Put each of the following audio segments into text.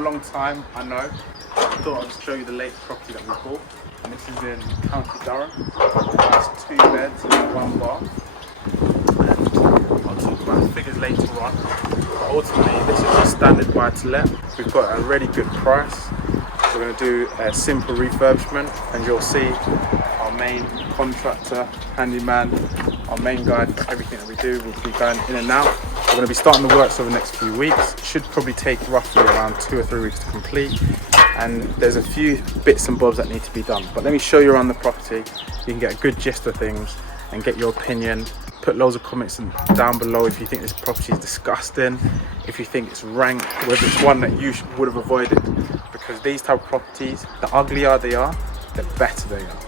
a long time, I know. I thought I'd show you the latest property that we bought. And this is in County Durham. It's 2 beds and 1 bath. And I'll talk about figures later on. But ultimately, this is a standard buy-to-let. We've got a really good price. We're going to do a simple refurbishment, and you'll see our main contractor, handyman, our main guy, everything that we do will be going in and out. We're going to be starting the works over the next few weeks. It should probably take roughly around 2 or 3 weeks to complete. And there's a few bits and bobs that need to be done. But let me show you around the property. You can get a good gist of things and get your opinion. Put loads of comments down below if you think this property is disgusting, if you think it's rank, whether it's one that you would have avoided. Because these type of properties, the uglier they are, the better they are.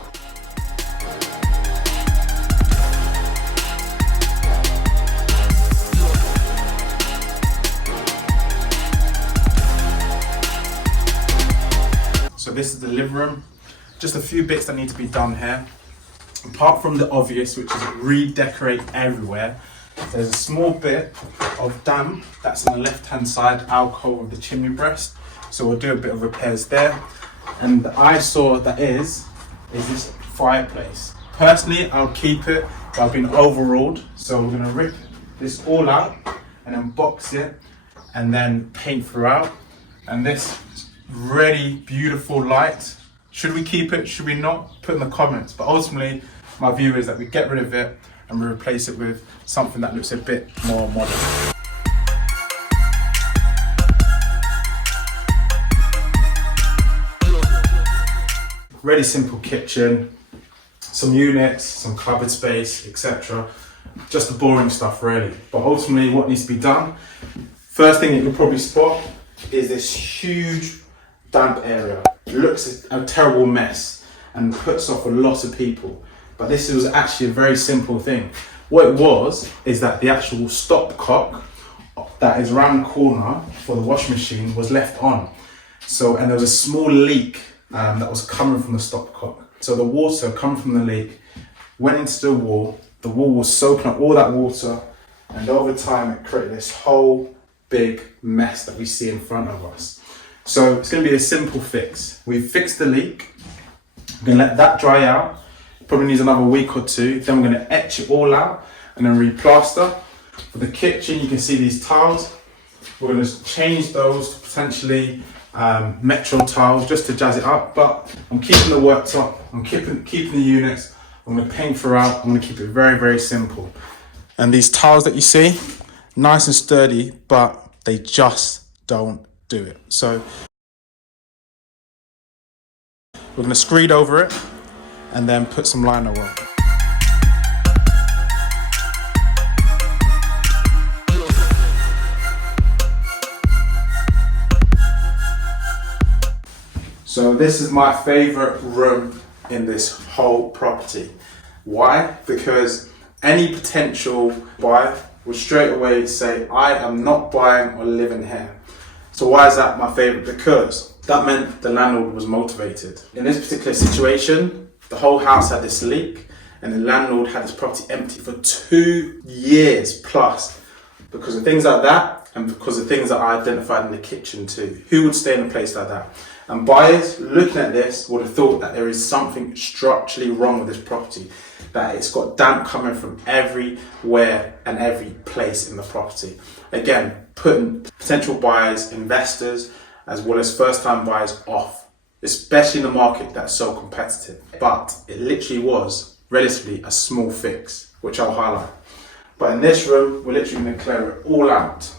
So this is the living room. Just a few bits that need to be done here. Apart from the obvious, which is redecorate everywhere, there's a small bit of damp that's on the left-hand side alcove of the chimney breast. So we'll do a bit of repairs there. And the eyesore that is this fireplace. Personally, I'll keep it, but I've been overruled. So we're gonna rip this all out and then box it and then paint throughout. And this really beautiful light, should we keep it, should we not? Put in the comments. But ultimately, my view is that we get rid of it and we replace it with something that looks a bit more modern. Really simple kitchen, some units, some cupboard space, etc. Just the boring stuff really. But ultimately what needs to be done, first thing that you'll probably spot is this huge damp area. It looks a terrible mess and puts off a lot of people. But this was actually a very simple thing. What it was is that the actual stopcock that is around the corner for the washing machine was left on. So, and there was a small leak that was coming from the stopcock. So the water coming from the leak went into the wall was soaking up all that water, and over time it created this whole big mess that we see in front of us. So it's going to be a simple fix. We've fixed the leak. We're going to let that dry out. Probably needs another week or 2. Then we're going to etch it all out and then replaster. For the kitchen, you can see these tiles. We're going to change those to potentially metro tiles just to jazz it up. But I'm keeping the worktop. I'm keeping the units. I'm going to paint throughout. I'm going to keep it very, very simple. And these tiles that you see, nice and sturdy, but they just don't do it. So we're going to screed over it and then put some liner on. So this is my favorite room in this whole property. Why? Because any potential buyer would straight away say, I am not buying or living here. So why is that my favorite? Because that meant the landlord was motivated. In this particular situation, the whole house had this leak and the landlord had his property empty for 2 years plus because of things like that and because of things that I identified in the kitchen too. Who would stay in a place like that? And buyers looking at this would have thought that there is something structurally wrong with this property, that it's got damp coming from everywhere and every place in the property. Again, putting potential buyers, investors, as well as first-time buyers off, especially in a market that's so competitive. But it literally was relatively a small fix, which I'll highlight. But in this room, we're literally going to clear it all out.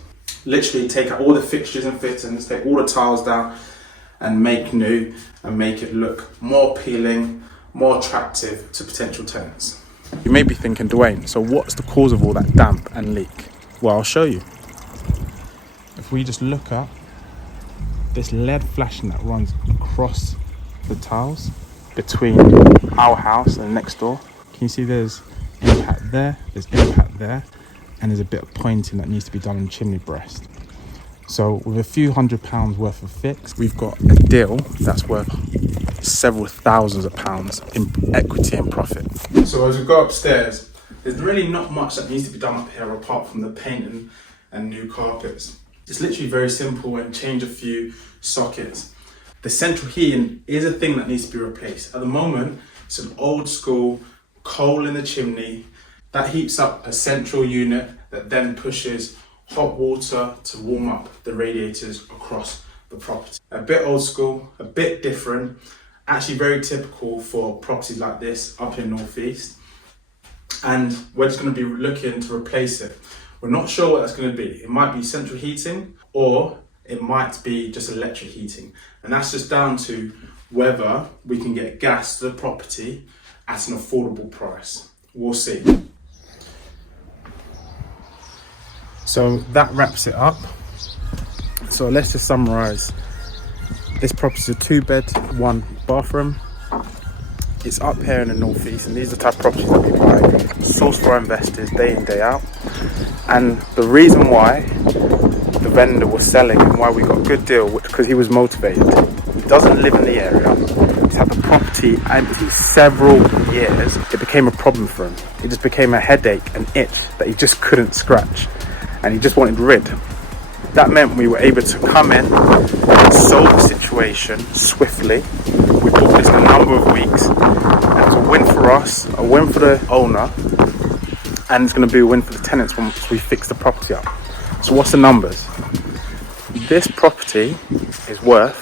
Literally take out all the fixtures and fittings, take all the tiles down and make new and make it look more appealing, more attractive to potential tenants. You may be thinking, Dwayne, so what's the cause of all that damp and leak? Well, I'll show you. If we just look at this LED flashing that runs across the tiles between our house and next door, can you see there's impact there, there's impact there, and there's a bit of pointing that needs to be done in chimney breast. So with a few £100 worth of fix, we've got a deal that's worth several thousands of pounds in equity and profit. So as we go upstairs, there's really not much that needs to be done up here apart from the painting and new carpets. It's literally very simple, and change a few sockets. The central heating is a thing that needs to be replaced. At the moment, it's an old school coal in the chimney that heats up a central unit that then pushes hot water to warm up the radiators across the property. A bit old school, a bit different, actually very typical for properties like this up in North East. And we're just going to be looking to replace it. We're not sure what that's going to be. It might be central heating, or it might be just electric heating. And that's just down to whether we can get gas to the property at an affordable price. We'll see. So that wraps it up. So let's just summarize. This property is a 2-bed, 1 bathroom. It's up here in the North East, and these are the type of properties that we buy, source for our investors day in, day out. And the reason why the vendor was selling and why we got a good deal, because he was motivated. He doesn't live in the area. He's had the property empty several years. It became a problem for him. It just became a headache, an itch that he just couldn't scratch, and he just wanted rid. That meant we were able to come in and solve the situation swiftly. We bought this in a number of weeks, and it was a win for us, a win for the owner, and it's going to be a win for the tenants once we fix the property up. So what's the numbers? This property is worth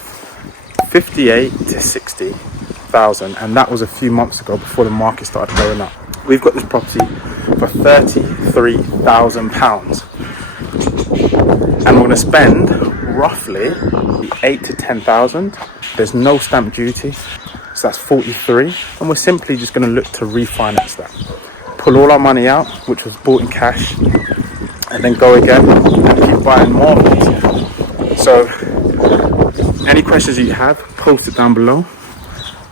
58 to 60,000, and that was a few months ago before the market started going up. We've got this property for £33,000, and we're going to spend roughly 8 to 10,000. There's no stamp duty, so that's 43, and we're simply just going to look to refinance that. Pull all our money out, which was bought in cash, and then go again and keep buying more. So any questions that you have, post it down below.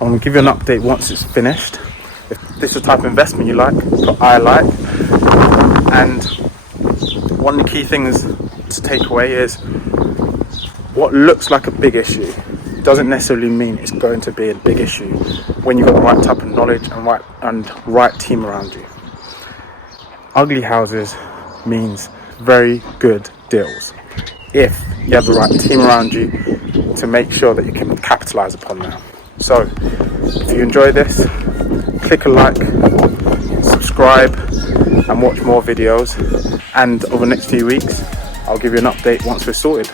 I'm going to give you an update once it's finished. If this is the type of investment you like, put I like. And one of the key things to take away is what looks like a big issue doesn't necessarily mean it's going to be a big issue when you've got the right type of knowledge and right team around you. Ugly houses means very good deals if you have the right team around you to make sure that you can capitalize upon that. So if you enjoy this, click a like, subscribe, and watch more videos. And over the next few weeks, I'll give you an update once we're sorted.